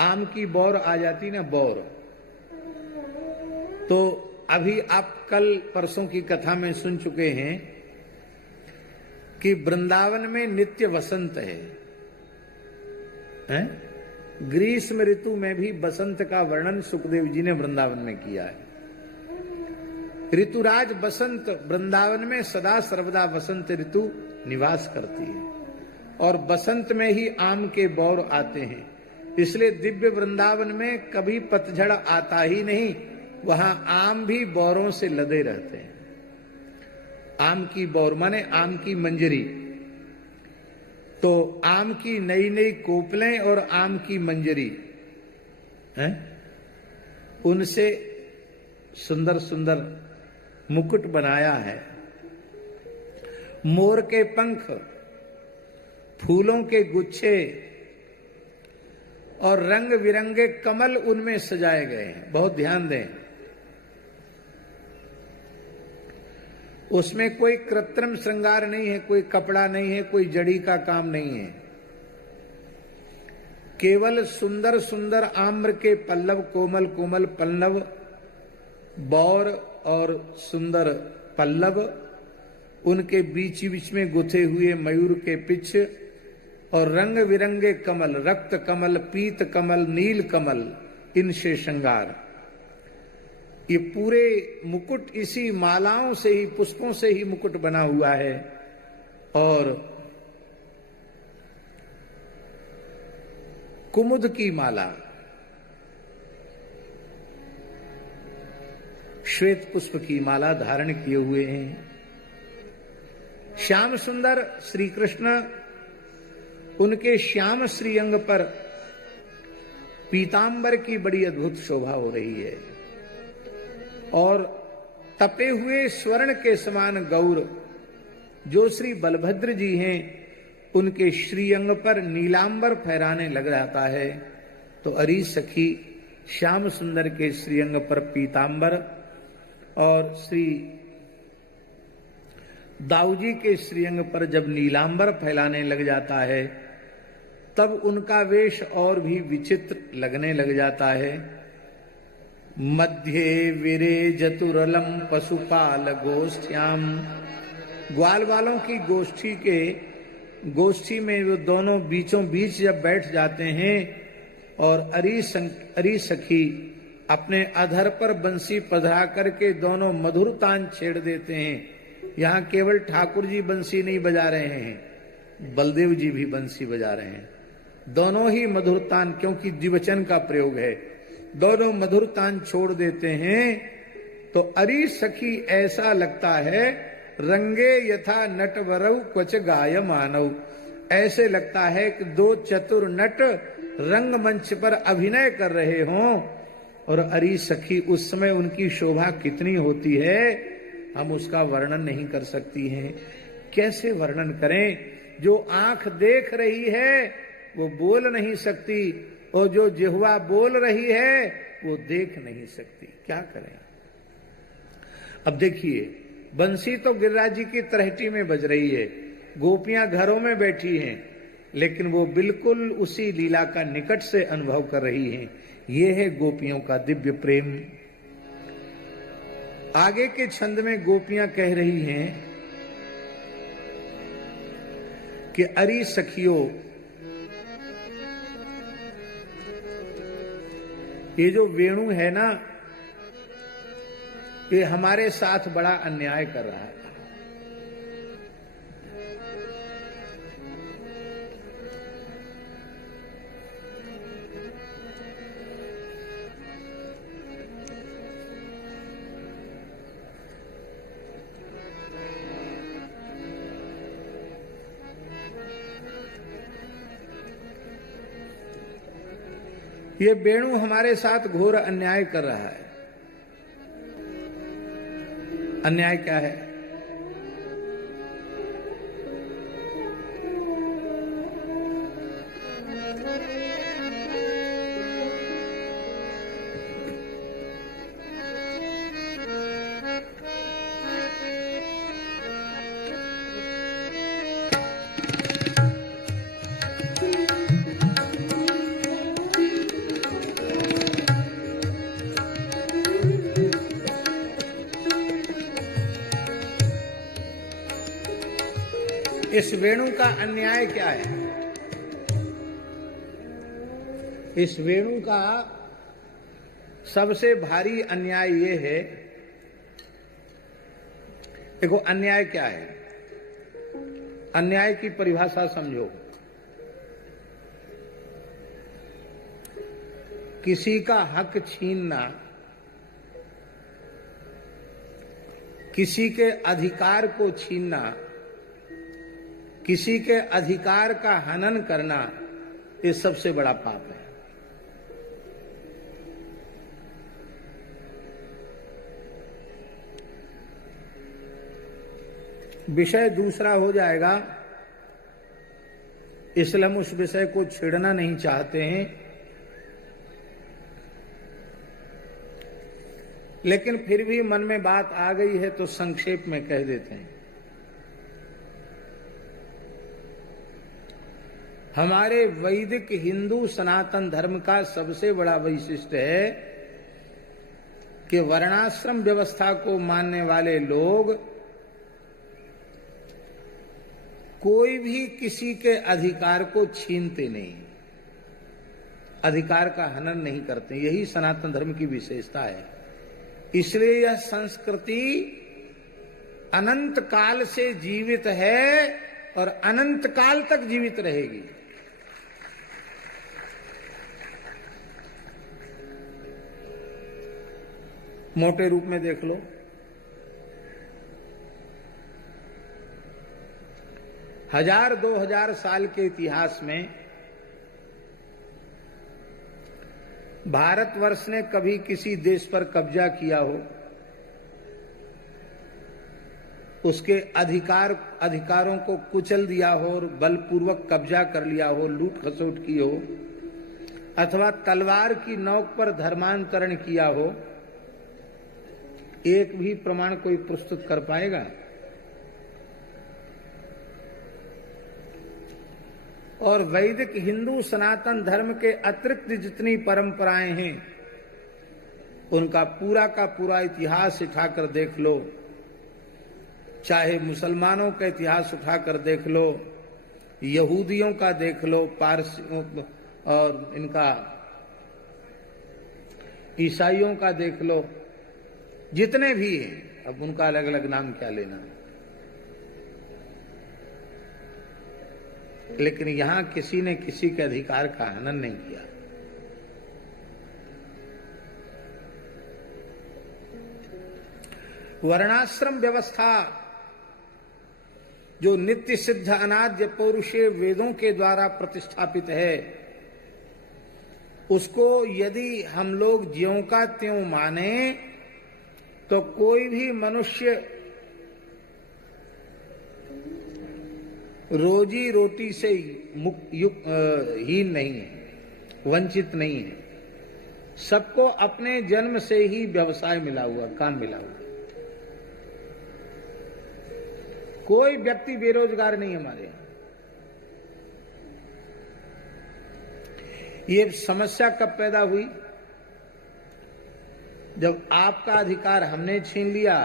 आम की बौर आ जाती ना, बौर। तो अभी आप कल परसों की कथा में सुन चुके हैं कि वृंदावन में नित्य वसंत है? ग्रीष्म ऋतु में भी बसंत का वर्णन सुखदेव जी ने वृंदावन में किया है। ऋतुराज बसंत वृंदावन में सदा सर्वदा बसंत ऋतु निवास करती है और बसंत में ही आम के बौर आते हैं। इसलिए दिव्य वृंदावन में कभी पतझड़ आता ही नहीं, वहां आम भी बौरों से लदे रहते हैं। आम की बौर माने आम की मंजरी। तो आम की नई नई कोपलें और आम की मंजरी हैं, उनसे सुंदर सुंदर मुकुट बनाया है। मोर के पंख, फूलों के गुच्छे और रंग बिरंगे कमल उनमें सजाए गए हैं। बहुत ध्यान दें, उसमें कोई कृत्रिम श्रृंगार नहीं है, कोई कपड़ा नहीं है, कोई जड़ी का काम नहीं है। केवल सुंदर सुंदर आम्र के पल्लव, कोमल कोमल पल्लव, बौर और सुंदर पल्लव, उनके बीच बीच में गुथे हुए मयूर के पिछ और रंग बिरंगे कमल, रक्त कमल, पीत कमल, नील कमल, इनसे श्रृंगार। ये पूरे मुकुट इसी मालाओं से ही, पुष्पों से ही मुकुट बना हुआ है। और कुमुद की माला, श्वेत पुष्प की माला धारण किए हुए हैं। श्याम सुंदर श्री कृष्ण, उनके श्याम श्रीअंग पर पीतांबर की बड़ी अद्भुत शोभा हो रही है। और तपे हुए स्वर्ण के समान गौर जो श्री बलभद्र जी हैं, उनके श्रीअंग पर नीलांबर फहराने लग जाता है। तो अरी सखी श्याम सुंदर के श्रीअंग पर पीतांबर और श्री दाऊजी के श्रीअंग पर जब नीलांबर फैलाने लग जाता है, तब उनका वेश और भी विचित्र लगने लग जाता है। मध्य विरे जतुरलम पशुपाल गोष्ठ्याम, ग्वाल वालों की गोष्ठी में वो दोनों बीचों बीच जब बैठ जाते हैं और अरी सखी अपने अधर पर बंसी पधरा करके दोनों मधुर तान छेड़ देते हैं। यहाँ केवल ठाकुर जी बंसी नहीं बजा रहे हैं, बलदेव जी भी बंसी बजा रहे हैं। दोनों ही मधुर तान, क्योंकि द्विवचन का प्रयोग है, दोनों मधुर तान छोड़ देते हैं। तो अरी सखी ऐसा लगता है रंगे यथा नटवरऊ क्वच गाय मानव, ऐसे लगता है कि दो चतुर नट रंगमंच पर अभिनय कर रहे हों। और अरी सखी उस समय उनकी शोभा कितनी होती है, हम उसका वर्णन नहीं कर सकती हैं। कैसे वर्णन करें? जो आंख देख रही है वो बोल नहीं सकती, और जो जिह्वा बोल रही है वो देख नहीं सकती। क्या करें? अब देखिए, बंसी तो गिरिराज जी की तलहटी में बज रही है, गोपियां घरों में बैठी हैं, लेकिन वो बिल्कुल उसी लीला का निकट से अनुभव कर रही हैं। ये है गोपियों का दिव्य प्रेम। आगे के छंद में गोपियां कह रही हैं कि अरी सखियों, ये जो वेणु है ना, ये हमारे साथ बड़ा अन्याय कर रहा है। ये वेणु हमारे साथ घोर अन्याय कर रहा है। अन्याय क्या है? इस वेणु का अन्याय क्या है? इस वेणु का सबसे भारी अन्याय ये है, देखो अन्याय क्या है? अन्याय की परिभाषा समझो। किसी का हक छीनना, किसी के अधिकार को छीनना, किसी के अधिकार का हनन करना, ये सबसे बड़ा पाप है। विषय दूसरा हो जाएगा, इसलिए हम उस विषय को छेड़ना नहीं चाहते हैं, लेकिन फिर भी मन में बात आ गई है तो संक्षेप में कह देते हैं। हमारे वैदिक हिंदू सनातन धर्म का सबसे बड़ा वैशिष्ट है कि वर्णाश्रम व्यवस्था को मानने वाले लोग कोई भी किसी के अधिकार को छीनते नहीं, अधिकार का हनन नहीं करते। यही सनातन धर्म की विशेषता है। इसलिए यह संस्कृति अनंत काल से जीवित है और अनंत काल तक जीवित रहेगी। मोटे रूप में देख लो, हजार 2000 साल के इतिहास में भारतवर्ष ने कभी किसी देश पर कब्जा किया हो, उसके अधिकारों को कुचल दिया हो और बलपूर्वक कब्जा कर लिया हो, लूट खसोट की हो, अथवा तलवार की नोक पर धर्मांतरण किया हो, एक भी प्रमाण कोई प्रस्तुत कर पाएगा? और वैदिक हिंदू सनातन धर्म के अतिरिक्त जितनी परंपराएं हैं, उनका पूरा का पूरा इतिहास उठाकर देख लो, चाहे मुसलमानों का इतिहास उठाकर देख लो, यहूदियों का देख लो, पारसियों और इनका ईसाइयों का देख लो, जितने भी हैं, अब उनका अलग अलग नाम क्या लेना, लेकिन यहां किसी ने किसी के अधिकार का हनन नहीं किया। वर्णाश्रम व्यवस्था जो नित्य सिद्ध अनाद्य पौरुषेय वेदों के द्वारा प्रतिष्ठापित है, उसको यदि हम लोग ज्यों का त्यों माने तो कोई भी मनुष्य रोजी रोटी से हीन नहीं है, वंचित नहीं है। सबको अपने जन्म से ही व्यवसाय मिला हुआ, काम मिला हुआ। कोई व्यक्ति बेरोजगार नहीं हमारे यहां। ये समस्या कब पैदा हुई? जब आपका अधिकार हमने छीन लिया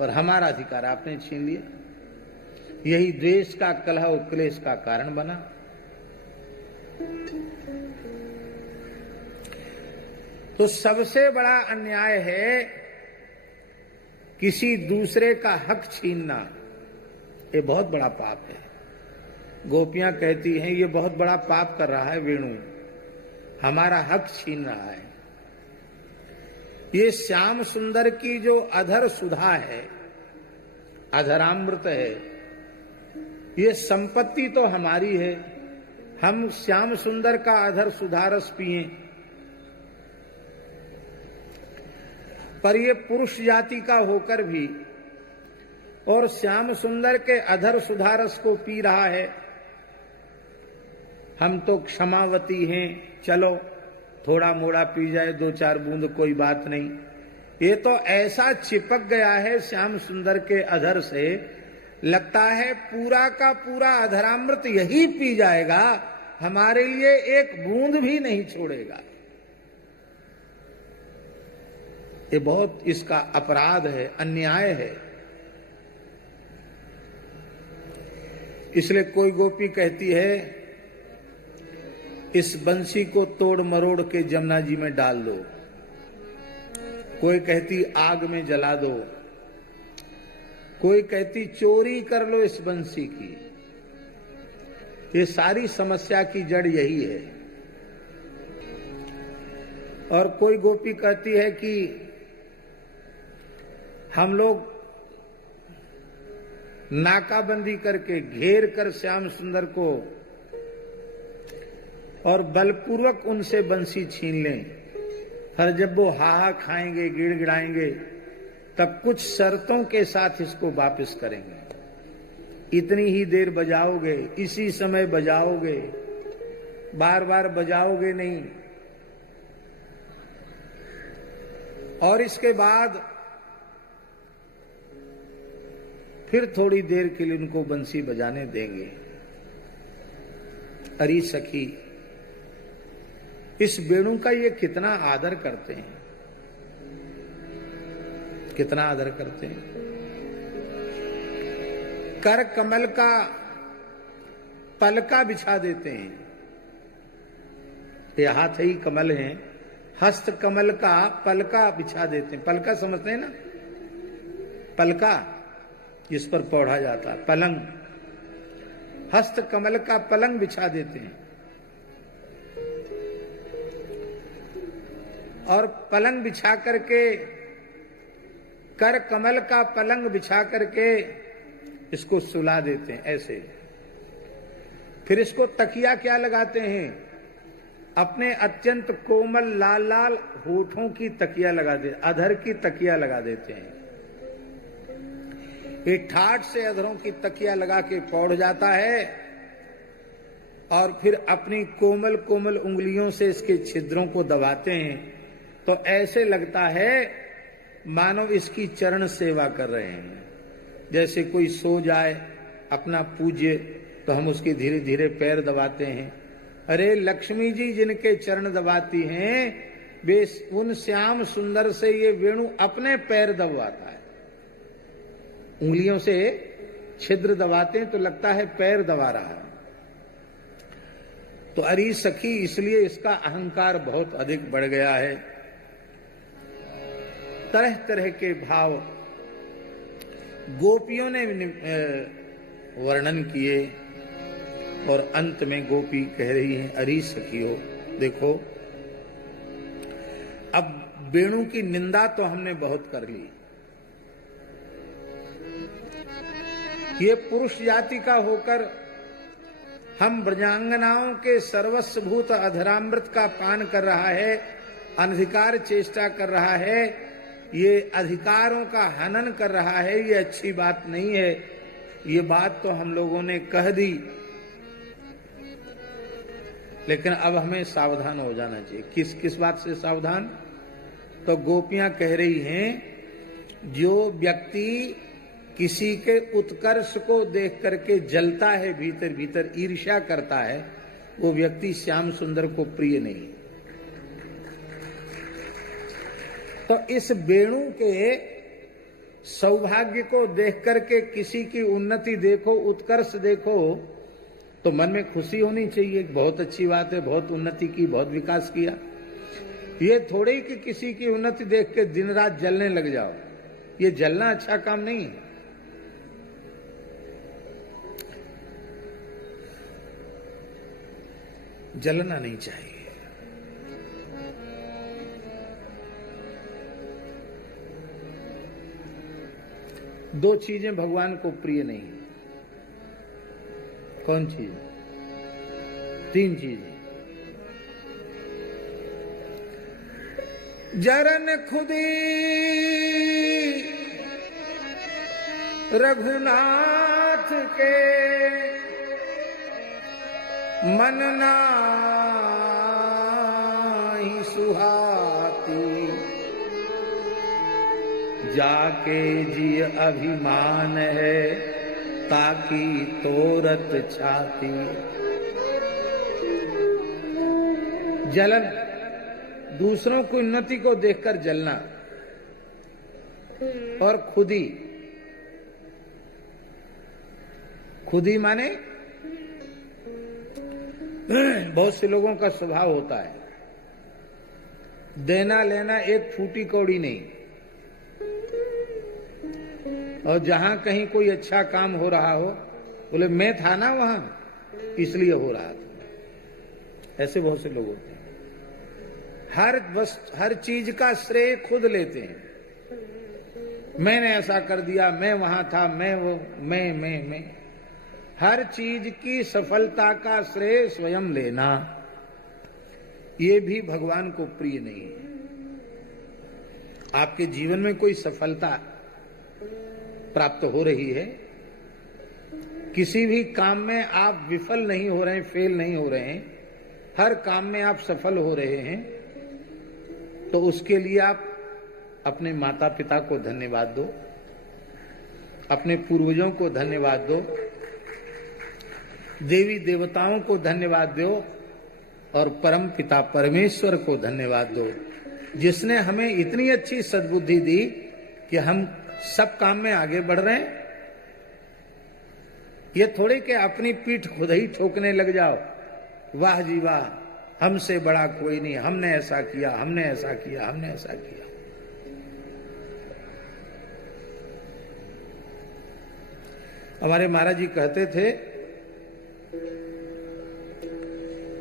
और हमारा अधिकार आपने छीन लिया। यही द्वेष का, कलह और क्लेश का कारण बना। तो सबसे बड़ा अन्याय है किसी दूसरे का हक छीनना। ये बहुत बड़ा पाप है। गोपियां कहती हैं ये बहुत बड़ा पाप कर रहा है वेणु, हमारा हक छीन रहा है। ये श्याम सुंदर की जो अधर सुधा है, अधरामृत है, ये संपत्ति तो हमारी है। हम श्याम सुंदर का अधर सुधारस पिए, पर ये पुरुष जाति का होकर भी और श्याम सुंदर के अधर सुधारस को पी रहा है। हम तो क्षमावती हैं, चलो थोड़ा मोड़ा पी जाए, 2-4 बूंद, कोई बात नहीं। ये तो ऐसा चिपक गया है श्याम सुंदर के अधर से, लगता है पूरा का पूरा अधरामृत यही पी जाएगा, हमारे लिए एक बूंद भी नहीं छोड़ेगा। ये बहुत इसका अपराध है, अन्याय है। इसलिए कोई गोपी कहती है, इस बंसी को तोड़ मरोड़ के जमुना जी में डाल दो। कोई कहती आग में जला दो। कोई कहती चोरी कर लो इस बंसी की। ये सारी समस्या की जड़ यही है। और कोई गोपी कहती है कि हम लोग नाकाबंदी करके घेर कर श्याम सुंदर को और बलपूर्वक उनसे बंसी छीन लें, पर जब वो हाहा खाएंगे, गिड़गिड़ाएंगे, तब कुछ शर्तों के साथ इसको वापस करेंगे। इतनी ही देर बजाओगे, इसी समय बजाओगे, बार बार बजाओगे नहीं। और इसके बाद फिर थोड़ी देर के लिए उनको बंसी बजाने देंगे। अरे सखी, इस वेणु का ये कितना आदर करते हैं, कितना आदर करते हैं। कर कमल का पलका बिछा देते हैं। ये हाथ ही कमल हैं, हस्त कमल का पलका बिछा देते हैं। पलका समझते हैं ना, पलका जिस पर पौधा जाता है, पलंग। हस्त कमल का पलंग बिछा देते हैं। और पलंग बिछा करके, कर कमल का पलंग बिछा करके इसको सुला देते हैं ऐसे। फिर इसको तकिया क्या लगाते हैं, अपने अत्यंत कोमल लाल लाल होठों की तकिया लगा दे, अधर की तकिया लगा देते हैं। ये ठाठ से अधरों की तकिया लगा के पौड़ जाता है और फिर अपनी कोमल कोमल उंगलियों से इसके छिद्रों को दबाते हैं, तो ऐसे लगता है मानो इसकी चरण सेवा कर रहे हैं। जैसे कोई सो जाए अपना पूज्य, तो हम उसके धीरे धीरे पैर दबाते हैं। अरे लक्ष्मी जी जिनके चरण दबाती हैं, वे उन श्याम सुंदर से ये वेणु अपने पैर दबाता है। उंगलियों से छिद्र दबाते हैं तो लगता है पैर दबा रहा है। तो अरे सखी, इसलिए इसका अहंकार बहुत अधिक बढ़ गया है। तरह तरह के भाव गोपियों ने वर्णन किए और अंत में गोपी कह रही है, अरे सखियो देखो, अब वेणु की निंदा तो हमने बहुत कर ली। ये पुरुष जाति का होकर हम ब्रजांगनाओं के सर्वस्वभूत अधरामृत का पान कर रहा है, अनधिकार चेष्टा कर रहा है, ये अधिकारों का हनन कर रहा है, ये अच्छी बात नहीं है। ये बात तो हम लोगों ने कह दी, लेकिन अब हमें सावधान हो जाना चाहिए। किस किस बात से सावधान? तो गोपियां कह रही हैं, जो व्यक्ति किसी के उत्कर्ष को देख करके जलता है, भीतर भीतर ईर्ष्या करता है, वो व्यक्ति श्याम सुंदर को प्रिय नहीं। तो इस वेणु के सौभाग्य को देख करके किसी की उन्नति देखो, उत्कर्ष देखो, तो मन में खुशी होनी चाहिए। बहुत अच्छी बात है, बहुत उन्नति की, बहुत विकास किया। ये थोड़े ही कि किसी की उन्नति देख के दिन रात जलने लग जाओ। ये जलना अच्छा काम नहीं है। जलना नहीं चाहिए। दो चीजें भगवान को प्रिय नहीं। कौन चीज? तीन चीजें। जरन खुदी रघुनाथ के, मन नाहि सुहाती, जाके जी अभिमान है, ताकि तोरत छाती। जलन, दूसरों की उन्नति को देखकर जलना। और खुदी, खुद ही माने बहुत से लोगों का स्वभाव होता है देना लेना एक फूटी कौड़ी नहीं, और जहां कहीं कोई अच्छा काम हो रहा हो बोले मैं था ना वहां इसलिए हो रहा था। ऐसे बहुत से लोग होते हैं, हर चीज का श्रेय खुद लेते हैं। मैंने ऐसा कर दिया, मैं वहां था, मैं वो, मैं हर चीज की सफलता का श्रेय स्वयं लेना, ये भी भगवान को प्रिय नहीं है। आपके जीवन में कोई सफलता प्राप्त हो रही है, किसी भी काम में आप विफल नहीं हो रहे हैं, फेल नहीं हो रहे हैं, हर काम में आप सफल हो रहे हैं, तो उसके लिए आप अपने माता पिता को धन्यवाद दो, अपने पूर्वजों को धन्यवाद दो, देवी देवताओं को धन्यवाद दो और परम पिता परमेश्वर को धन्यवाद दो, जिसने हमें इतनी अच्छी सद्बुद्धि दी कि हम सब काम में आगे बढ़ रहे हैं। ये थोड़े कि अपनी पीठ खुद ही ठोकने लग जाओ, वाह जी वाह हमसे बड़ा कोई नहीं, हमने ऐसा किया, हमने ऐसा किया, हमने ऐसा किया। हमारे महाराज जी कहते थे,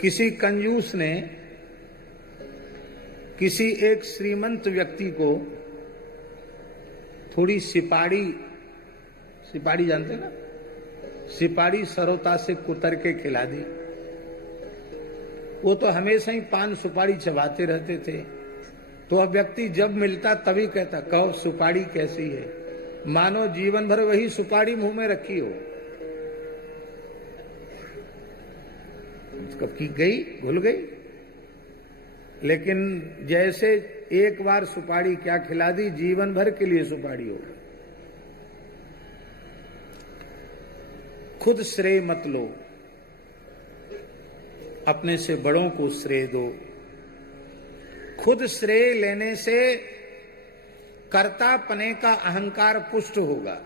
किसी कंजूस ने किसी एक श्रीमंत व्यक्ति को थोड़ी सिपाड़ी जानते ना, सिपाड़ी सरोता से कुतर के खिला दी। वो तो हमेशा ही पान सुपारी चबाते रहते थे, तो अब व्यक्ति जब मिलता तभी कहता कहो सुपारी कैसी है, मानो जीवन भर वही सुपारी मुंह में रखी हो। कब की गई भूल गई, लेकिन जैसे एक बार सुपारी क्या खिला दी, जीवन भर के लिए सुपारी हो गई। खुद श्रेय मत लो, अपने से बड़ों को श्रेय दो। खुद श्रेय लेने से कर्तापने का अहंकार पुष्ट होगा।